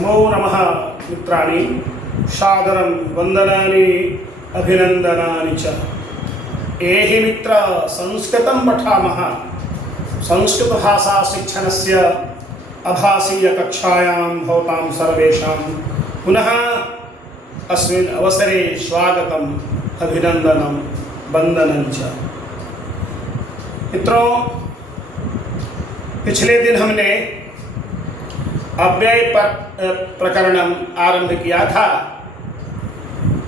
नमो नमः मित्राणि सादरं वन्दनानि अभिनन्दनानि च। एहि मित्र संस्कृतं पठामः। संस्कृतभाषाशिक्षणस्य आभासीयकक्षायां भवतां सर्वेषां पुनः अस्मिन् अवसरे स्वागतम् अभिनन्दनं वन्दनं च। मित्रों, पिछले दिन हमने अव्यय प्रकरणम आरंभ किया था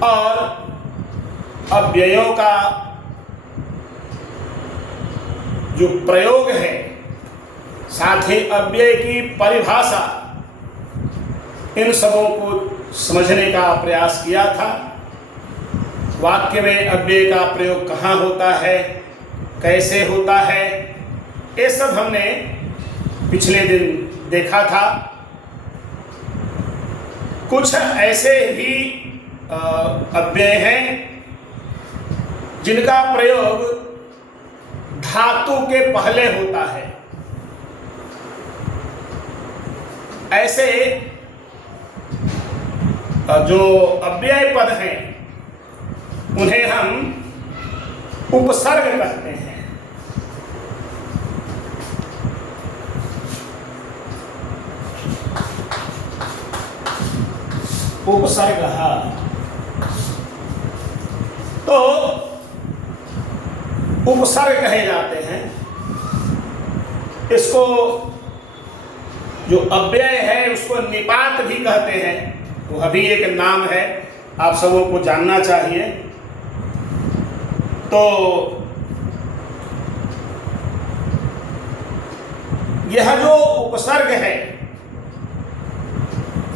और अव्ययों का जो प्रयोग है, साथ ही अव्यय की परिभाषा, इन सबों को समझने का प्रयास किया था। वाक्य में अव्यय का प्रयोग कहाँ होता है, कैसे होता है, ये सब हमने पिछले दिन देखा था। कुछ ऐसे भी अव्यय हैं जिनका प्रयोग धातु के पहले होता है। ऐसे जो अव्यय पद हैं उन्हें हम उपसर्ग कहते हैं। उपसर्ग। तो उपसर्ग कहे जाते हैं। इसको जो अव्यय है उसको निपात भी कहते हैं। तो अभी एक नाम है, आप सबों को जानना चाहिए। तो यह जो उपसर्ग है,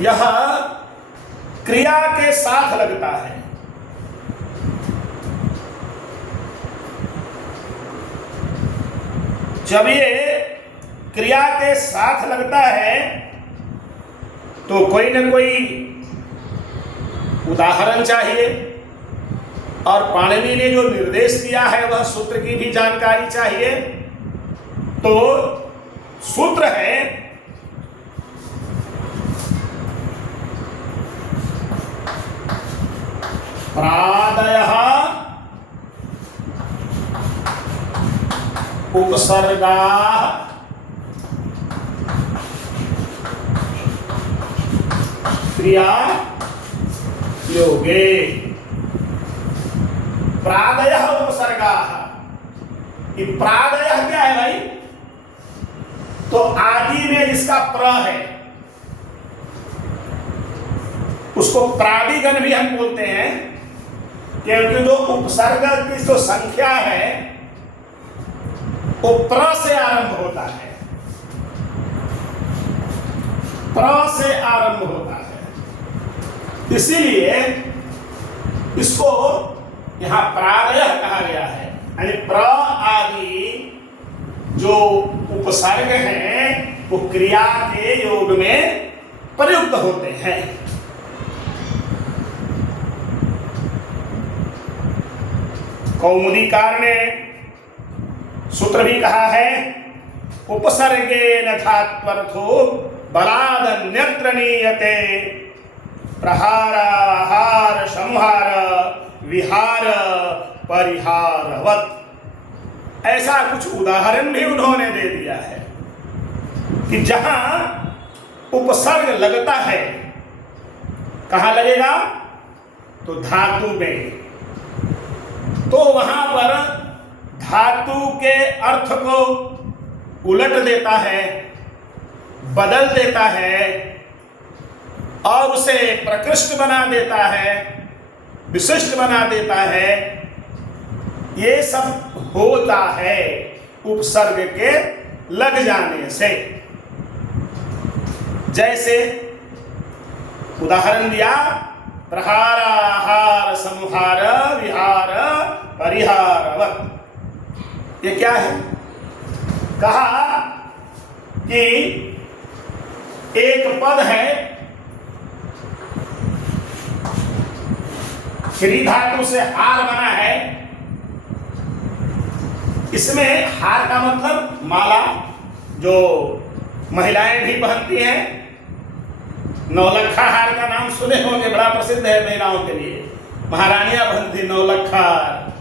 यह क्रिया के साथ लगता है। जब ये क्रिया के साथ लगता है तो कोई न कोई उदाहरण चाहिए, और पाणिनि ने जो निर्देश दिया है वह सूत्र की भी जानकारी चाहिए। तो सूत्र है प्रादयः उपसर्गाः क्रिया योगे। प्रादयः उपसर्गाः। ये प्रादयः क्या है भाई? तो आदि में जिसका प्र है उसको प्रादिगण भी हम बोलते हैं, क्योंकि जो उपसर्ग की जो संख्या है वो प्र से आरंभ होता है। प्र से आरंभ होता है, इसीलिए इसको यहां प्रादयः कहा गया है। यानी प्र आदि जो उपसर्ग हैं वो क्रिया के योग में प्रयुक्त होते हैं। कौमुदीकार ने सूत्र भी कहा है, उपसर्गेन धात्वर्थो बलादन्यत्र नीयते प्रहाराहार संहार विहार परिहारवत्। ऐसा कुछ उदाहरण भी उन्होंने दे दिया है कि जहां उपसर्ग लगता है, कहाँ लगेगा? तो धातु में। तो वहां पर धातु के अर्थ को उलट देता है, बदल देता है और उसे प्रकृष्ट बना देता है, विशिष्ट बना देता है। ये सब होता है उपसर्ग के लग जाने से। जैसे उदाहरण दिया, प्रहाराहार संहार विहार परिहारवत्। ये क्या है? कहा कि एक पद है, श्री धातु से हार बना है। इसमें हार का मतलब माला, जो महिलाएं भी पहनती हैं, नौलखा हार का नाम सुने होंगे, बड़ा प्रसिद्ध है महिलाओं के लिए। महारानियां बनती नौलखा हार।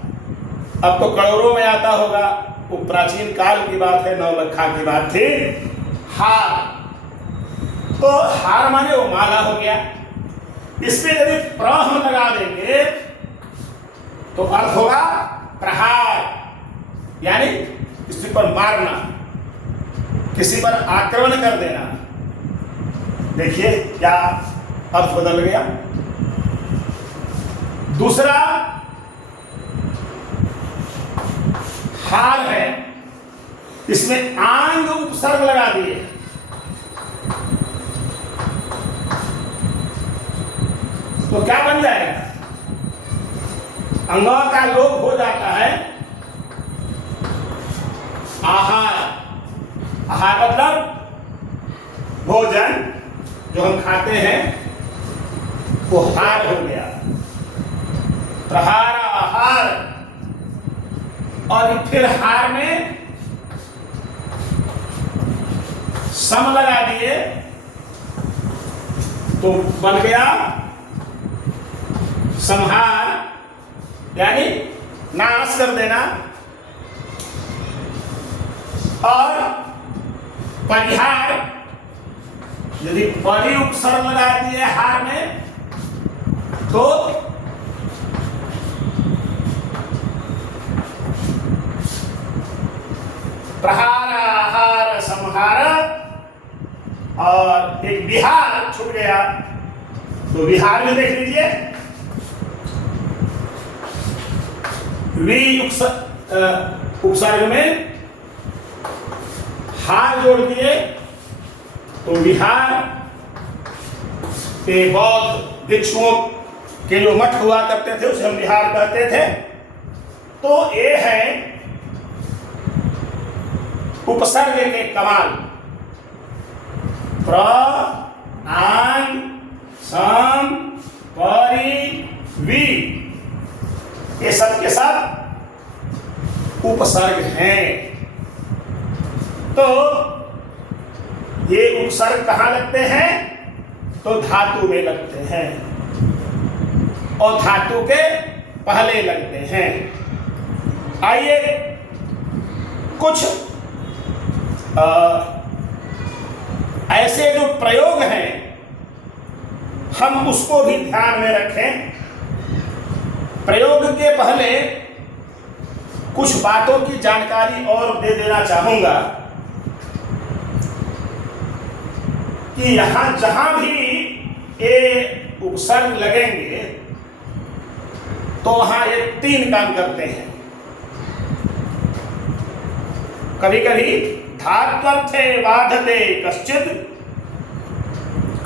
अब तो करोड़ों में आता होगा, वो प्राचीन काल की बात है, नौलखा की बात थी। हार तो हार माने वो माला हो गया। इसमें यदि प्र हम लगा देंगे तो अर्थ होगा प्रहार, यानी किसी पर मारना, किसी पर आक्रमण कर देना। देखिए क्या अर्थ बदल गया। दूसरा हार है, इसमें आंग उपसर्ग लगा दिए, तो क्या बन जाएगा? अंगों का लोप हो जाता है आहार। आहार मतलब भोजन जो हम खाते हैं, वो हार हो गया। प्रहार आहार, और फिर हार में सम लगा दिए तो बन गया संहार, यानी नाश कर देना। और परिहार, यदि परि उपसर्ग लगा दिए हार में तो प्रहार आहार संहार। और एक विहार छूट गया, तो विहार में देख लीजिए, वी उपसर्ग में हार जोड़ दिए तो विहार के बौद्ध भिक्षुओं के जो मठ हुआ करते थे उसे हम विहार कहते थे। तो ये है उपसर्ग के कमाल। प्र, आंग, सम, परि, वी, ये सब के सब उपसर्ग हैं। तो ये उपसर्ग कहाँ लगते हैं? तो धातु में लगते हैं, और धातु के पहले लगते हैं। आइए कुछ ऐसे जो प्रयोग हैं हम उसको भी ध्यान में रखें। प्रयोग के पहले कुछ बातों की जानकारी और दे देना चाहूंगा कि यहां जहां भी ये उपसर्ग लगेंगे तो वहां ये तीन काम करते हैं। कभी कभी धात्वर्थे बाधते कश्चिद,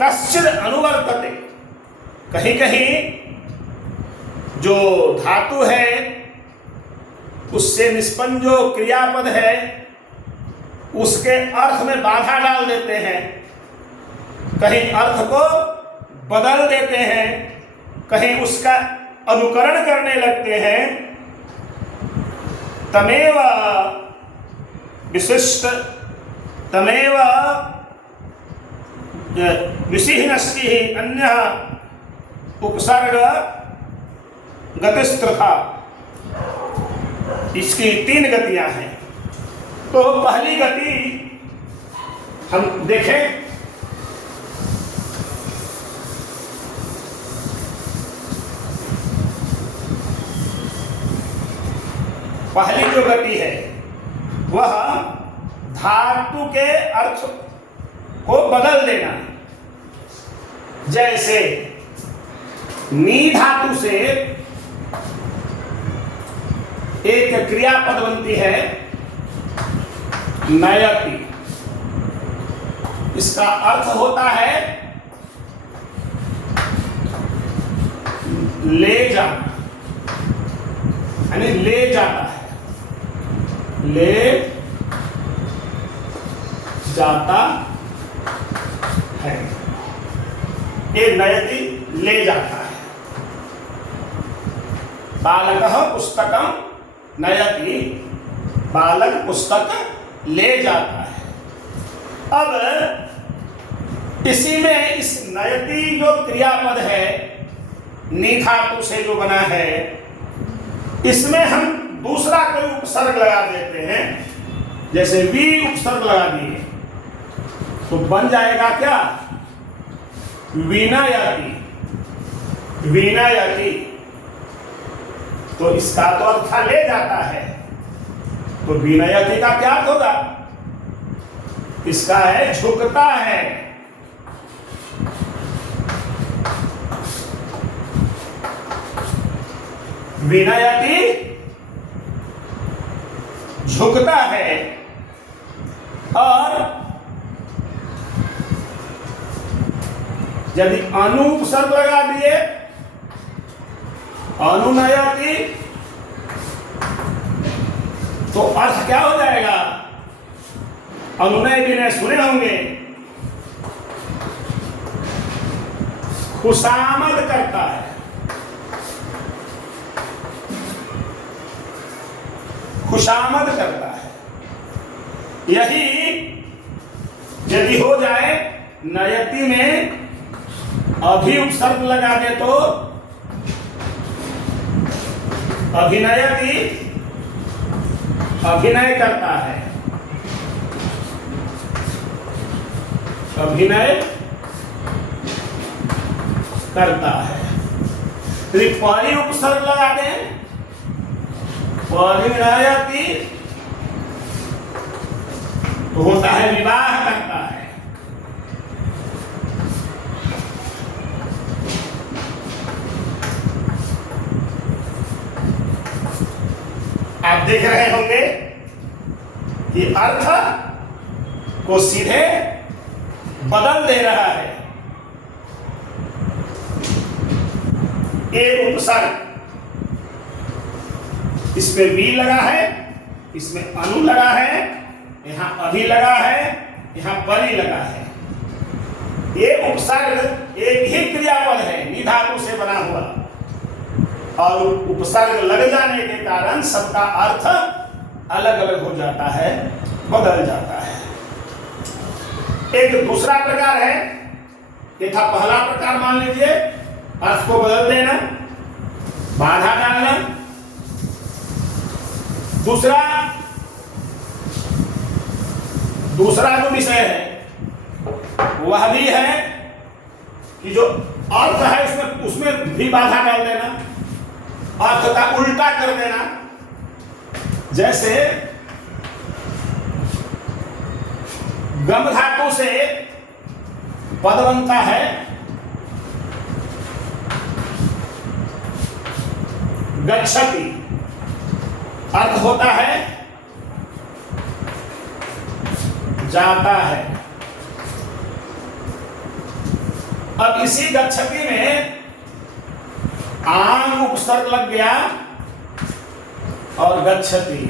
कश्चिद अनुवर्तते। कहीं कहीं जो धातु है उससे निष्पन्न जो क्रियापद है उसके अर्थ में बाधा डाल देते हैं, कहीं अर्थ को बदल देते हैं, कहीं उसका अनुकरण करने लगते हैं। तमेव विशिष्ट तमेव विशिहिनस्ति अन्य उपसर्ग गतिस्त्रथा। इसकी तीन गतियां हैं। तो पहली गति हम देखें, पहली जो गति है वह धातु के अर्थ को बदल देना। जैसे नी धातु से एक क्रियापद बनती है नयति। इसका अर्थ होता है ले जाना, यानी ले जाता है, ले जाता है। ये नयति ले जाता है। बालकः पुस्तकं नयति, बालक पुस्तक ले जाता है। अब इसी में इस नयति जो क्रियापद है नी धातु से जो बना है, इसमें हम दूसरा कोई उपसर्ग लगा देते हैं, जैसे वी उपसर्ग लगा दिए तो बन जाएगा क्या? विनयति। विनयति तो इसका तो अर्थ ले जाता है, तो विनयति का क्या अर्थ होगा? इसका है झुकता है। विनयति झुकता है। और यदि अनुपसर्ग लगा दिए अनुनयति तो अर्थ क्या हो जाएगा? अनुनय विनय सुने होंगे, खुशामद करता है। खुशामद करता है। यही यदि हो जाए नयति में अभि उपसर्ग लगा दे तो अभिनयति अभिनय करता है। अभिनय करता है। यदि परि उपसर्ग लगा दें परिणयति तो होता है विवाह करता है। आप देख रहे होंगे कि अर्थ को सीधे बदल दे रहा है। एक उपसर्ग, इसमें वी लगा है, इसमें अनु लगा है, यहां अभि लगा है, यहां परि लगा है। ये उपसर्ग एक ही क्रियापद है, नी धातु से बना हुआ, और उपसर्ग लग जाने के कारण सबका अर्थ अलग अलग हो जाता है, बदल जाता है। एक दूसरा प्रकार है, ये था पहला प्रकार, मान लीजिए अर्थ को बदल देना, बाधा डालना। दूसरा जो विषय है वह भी है कि जो अर्थ है उसमें भी बाधा डाल देना, अर्थ का उल्टा कर देना। जैसे गम धातु से पद बनता है गच्छति, अर्थ होता है जाता है। अब इसी गच्छति में आंग उपसर्ग लग गया और गच्छति,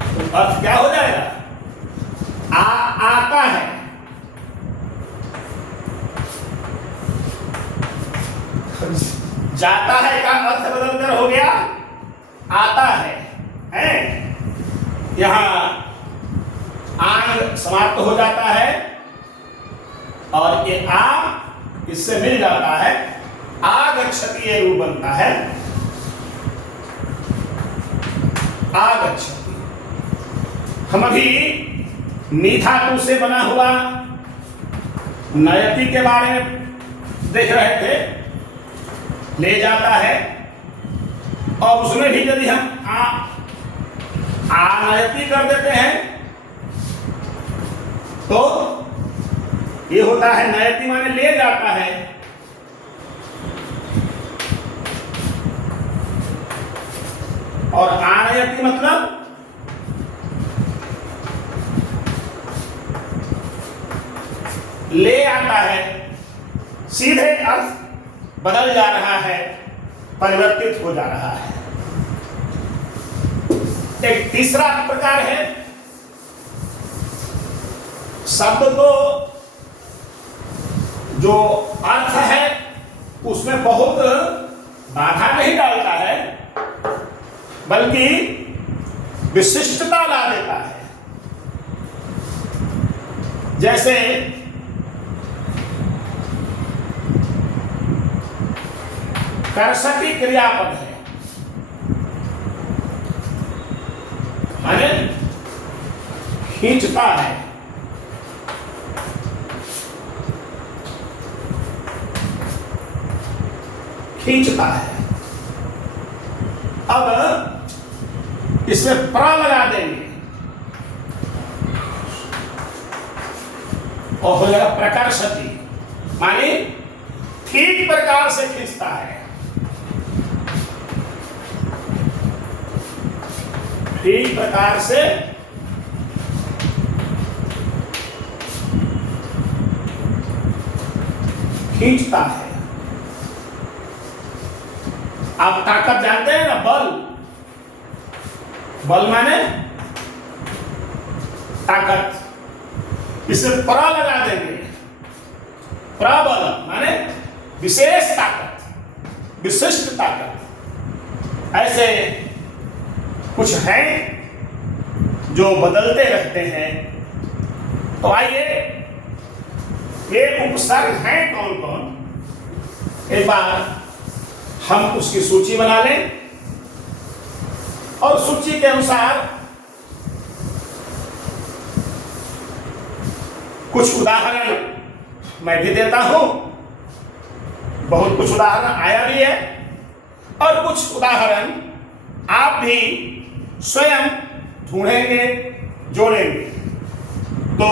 तो अर्थ क्या हो जाएगा? आता है। जाता है का अर्थ बदलकर हो गया आता है? यहां आंग समाप्त हो जाता है और ये आ इससे मिल जाता है, आगच्छति ये रूप बनता है आगच्छति। हम अभी नी धातु से बना हुआ नयति के बारे में देख रहे थे, ले जाता है, और उसमें भी यदि हम आनयति कर देते हैं तो ये होता है नयति माने ले जाता है। और आनयति मतलब ले आता है, सीधे अर्थ बदल जा रहा है, परिवर्तित हो जा रहा है। एक तीसरा प्रकार है, शब्द को जो अर्थ है उसमें बहुत बाधा नहीं डालता है, बल्कि विशिष्टता ला देता है। जैसे कर्षति क्रियापद है, माने खींचता है। खींचता है। अब इसमें प्र लगा देंगे और हो जाएगा प्रकर्षति, माने ठीक प्रकार से खींचता है। ठीक प्रकार से खींचता है। आप ताकत जानते हैं ना, बल। बल माने ताकत। इसे प्र लगा देंगे, प्रबल माने विशेष ताकत, विशिष्ट ताकत। ऐसे कुछ हैं जो बदलते रहते हैं। तो आइए, ये उपसर्ग हैं कौन कौन, एक बार हम उसकी सूची बना लें और सूची के अनुसार कुछ उदाहरण मैं भी देता हूं। बहुत कुछ उदाहरण आया भी है और कुछ उदाहरण आप भी स्वयं ढूंढेंगे, जोड़ेंगे। तो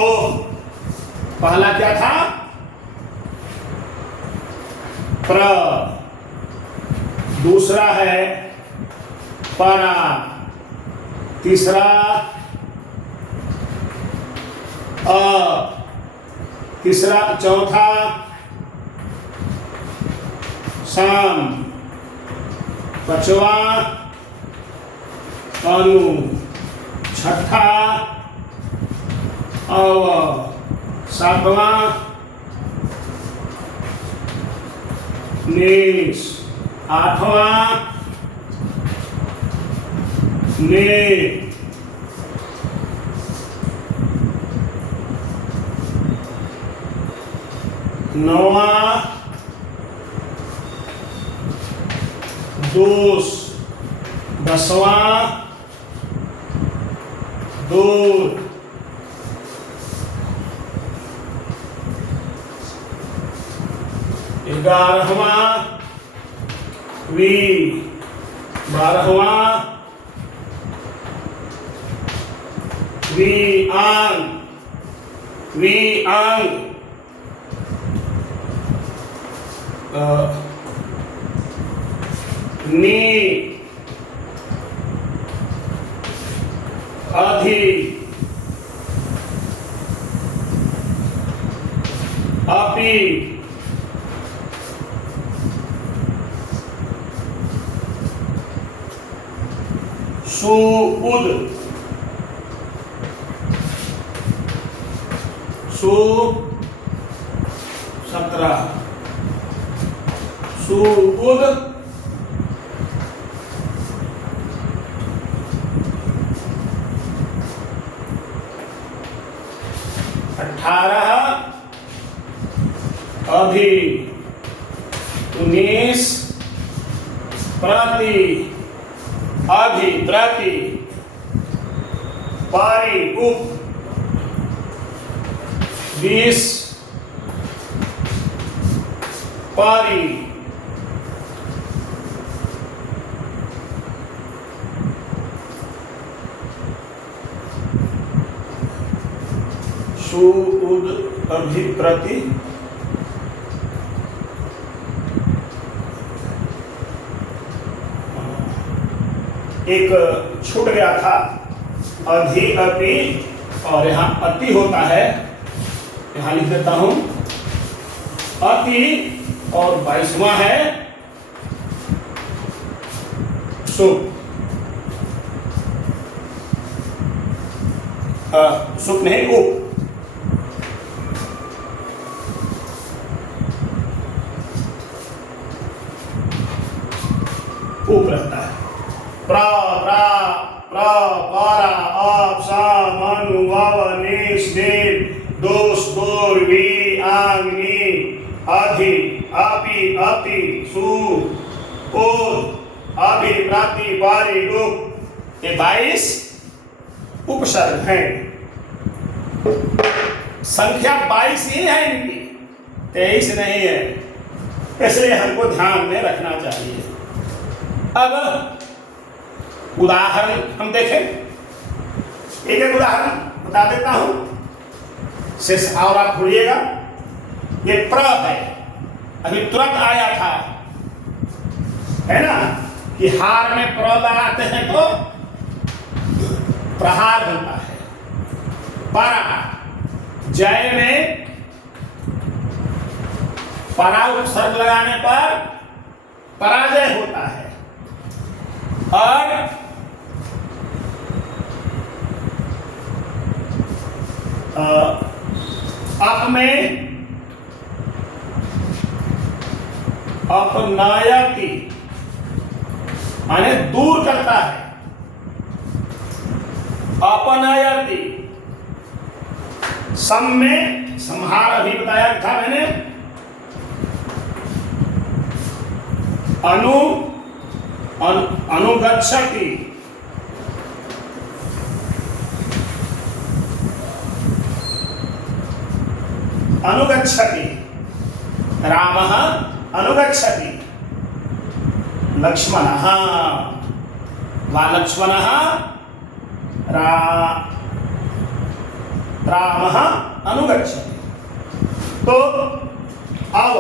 पहला क्या था? प्र। दूसरा है परा। तीसरा अ। तीसरा चौथा सम। पांचवा अनु। छठा अव। सातवां निस। आठवां ने। नौवां दोष। दसवां दूर। ग्यारहवां वी। बारहवां वी आंग। वी आंग। नी अधि। अपि। सु उद। सु 17। सु उद 18। अभि 19। प्रति। अभि प्रति। पारी उप 20। पारी। सु उद अभि प्रति। एक छूट गया था, अधि अपि, और यहाँ अति होता है, यहाँ लिख देता हूं अति, और 22वां है सुख। सुख नहीं, उप। उप रहता है। प्रा प्रा प्रा पारा आप सा मानु वाव नीस देव दोष आधि, आपी, अति, सु, ओद, आभि, प्राति, पारि, उप, ये 22 उपसर्ग हैं। संख्या 22 ही है इनकी, 23 नहीं है, इसलिए हमको ध्यान में रखना चाहिए। अब उदाहरण हम देखें, एक एक उदाहरण बता देता हूं, शेष और आप भूलिएगा। ये प्र है, अभी तुरंत आया था, है ना, कि हार में प्र लगाते हैं तो प्रहार बनता है। परा, जय में परा उपसर्ग लगाने पर पराजय होता है। और अप में अपनयति माने दूर करता है। अपनयति, सम में संहार अभी बताया था मैंने। अनुगच्छति, अनुगच्छति, रामः अनुगच्छति, लक्ष्मणः वा लक्ष्मणः रामः अनुगच्छति। तो अब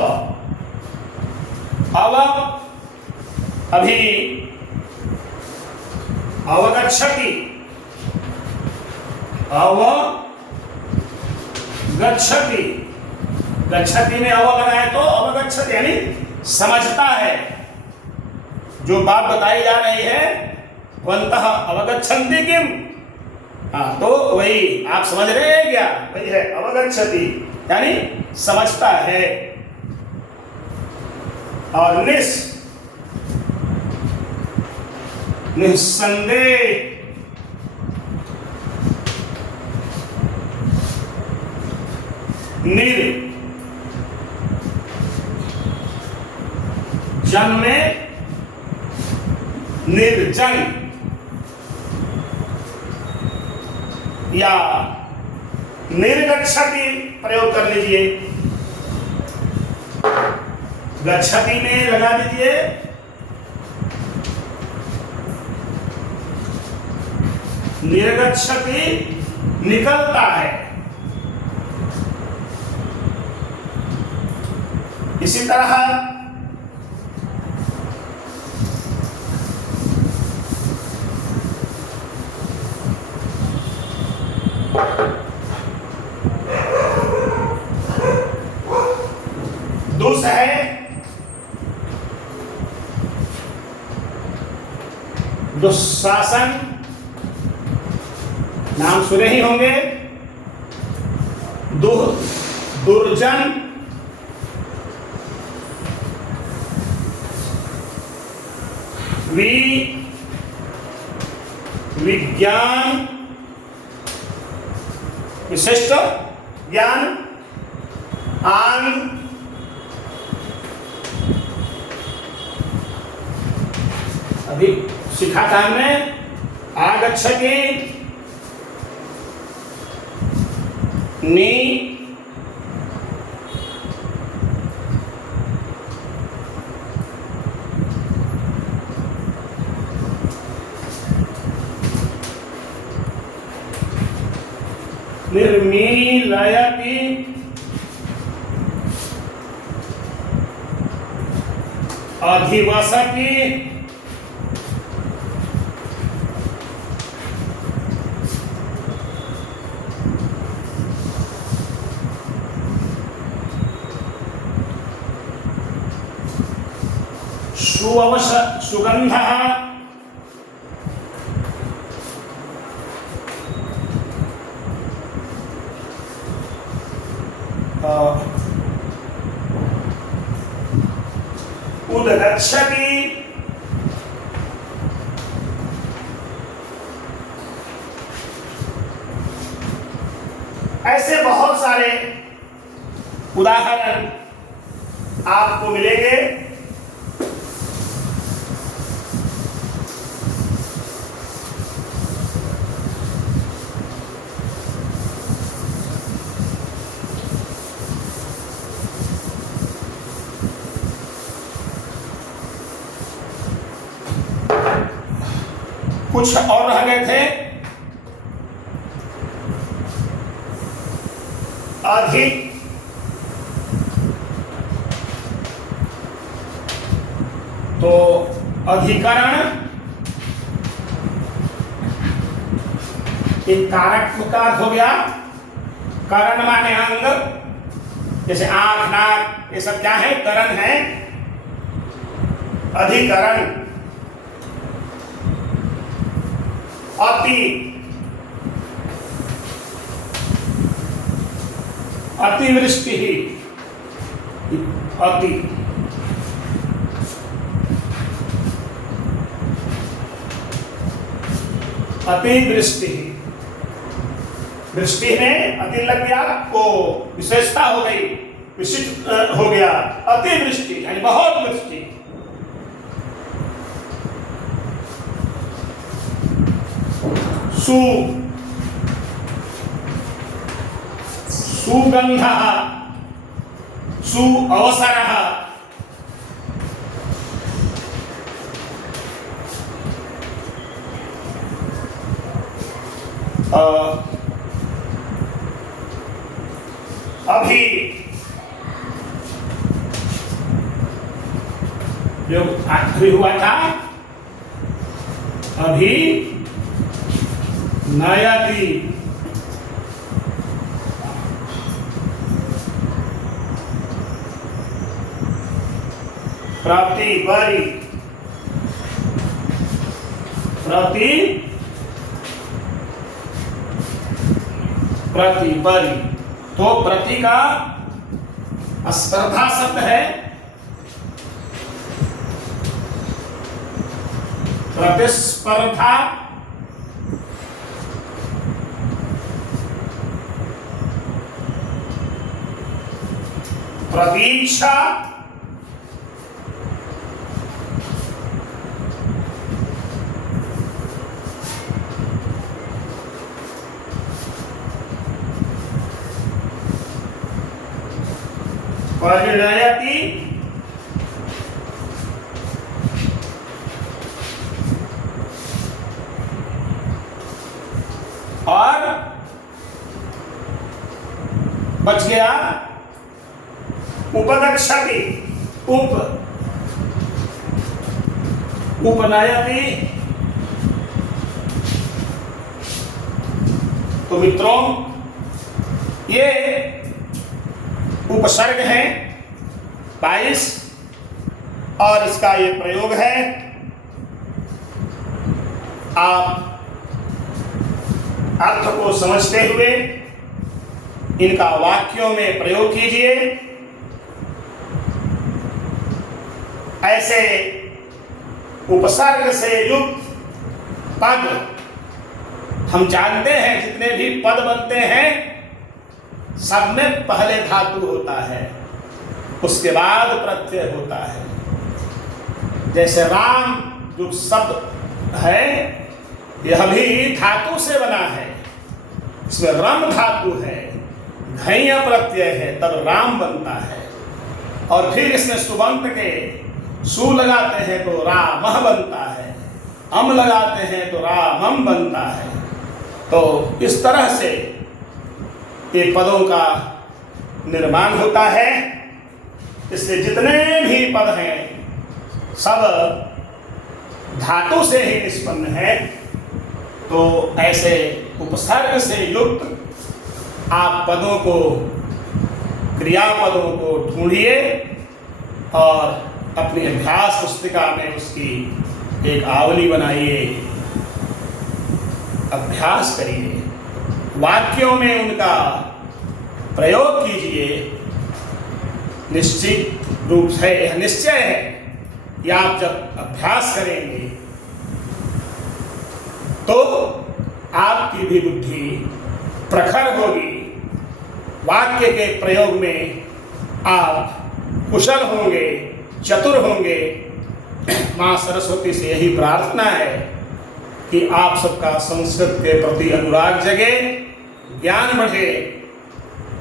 अभी अवगच्छति, अवगच्छति, गच्छति में अव लगाए तो अवगच्छति यानी समझता है। जो बात बताई जा रही है, वन्तः अवगच्छन्ति किम, हाँ, तो वही आप समझ रहे हैं क्या, वही है अवगच्छति यानी समझता है। और निस्संदेह, जन में निर्जन या निर्गच्छति प्रयोग कर लीजिए। गच्छति में लगा दीजिए निर्गच्छति, निकलता है। इसी तरह दुस है, दुशासन, नाम सुने ही होंगे। दुर्जन, विज्ञान, विशिष्ट ज्ञान, आन, अभी सिखा था हमने। आगच्छति, नी, निर्मीलयति, अधिवसति, सुगंधः, उदगच्छति, ऐसे बहुत सारे उदाहरण आपको मिलेंगे। कुछ और रह गए थे। अधिक, तो अधिकरण एक कारक का अर्थ हो गया। करण माने अंग, जैसे आंख, नाक, ये सब क्या है? करण है। अधिकरण। अति, अतिवृष्टि, अति, अतिवृष्टि। वृष्टि में अति लग गया तो विशेषता हो गई, विशिष्ट हो गया। अतिवृष्टि यानी बहुत वृष्टि। सुगंध, सुअवसर, अभी, जो अभी हुआ था, अभी नयति, प्राप्ति, बरी, प्रतिबरी। तो प्रति का स्पर्धा शब्द है। प्रतिस्पर्धा, प्रतीक्षा, परिणयति, और बच गया उपदक्षति, उपनयति। तो मित्रों, ये उपसर्ग है 22 और इसका ये प्रयोग है। आप अर्थ को समझते हुए इनका वाक्यों में प्रयोग कीजिए। ऐसे उपसर्ग से युक्त पद हम जानते हैं, जितने भी पद बनते हैं सब में पहले धातु होता है, उसके बाद प्रत्यय होता है। जैसे राम जो शब्द है यह भी धातु से बना है, इसमें रम धातु है, घैया प्रत्यय है, तब राम बनता है। और फिर इसमें सुबंत के सु लगाते हैं तो रामह बनता है, अम लगाते हैं तो रामम बनता है। तो इस तरह से ये पदों का निर्माण होता है। इसलिए जितने भी पद हैं सब धातु से ही निष्पन्न है। तो ऐसे उपसर्ग से युक्त आप पदों को, क्रियापदों को ढूंढिए और अपनी अभ्यास पुस्तिका में उसकी एक आवली बनाइए, अभ्यास करिए, वाक्यों में उनका प्रयोग कीजिए। निश्चित रूप से यह निश्चय है कि आप जब अभ्यास करेंगे तो आपकी भी बुद्धि प्रखर होगी। वाक्य के प्रयोग में आप कुशल होंगे, चतुर होंगे। माँ सरस्वती से यही प्रार्थना है कि आप सबका संस्कृत के प्रति अनुराग जगे, ज्ञान बढ़े,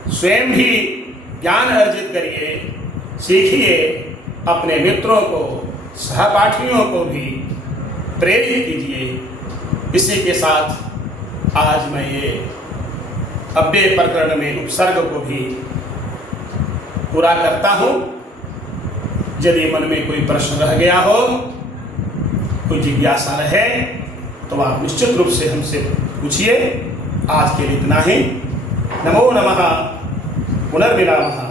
स्वयं भी ज्ञान अर्जित करिए, सीखिए, अपने मित्रों को, सहपाठियों को भी प्रेरित कीजिए। इसी के साथ आज मैं ये अव्यय प्रकरण में उपसर्ग को भी पूरा करता हूँ। यदि मन में कोई प्रश्न रह गया हो, कोई जिज्ञासा रहे, तो आप निश्चित रूप से हमसे पूछिए। आज के लिए इतना ही। नमो नमः। पुनर्मिलामः।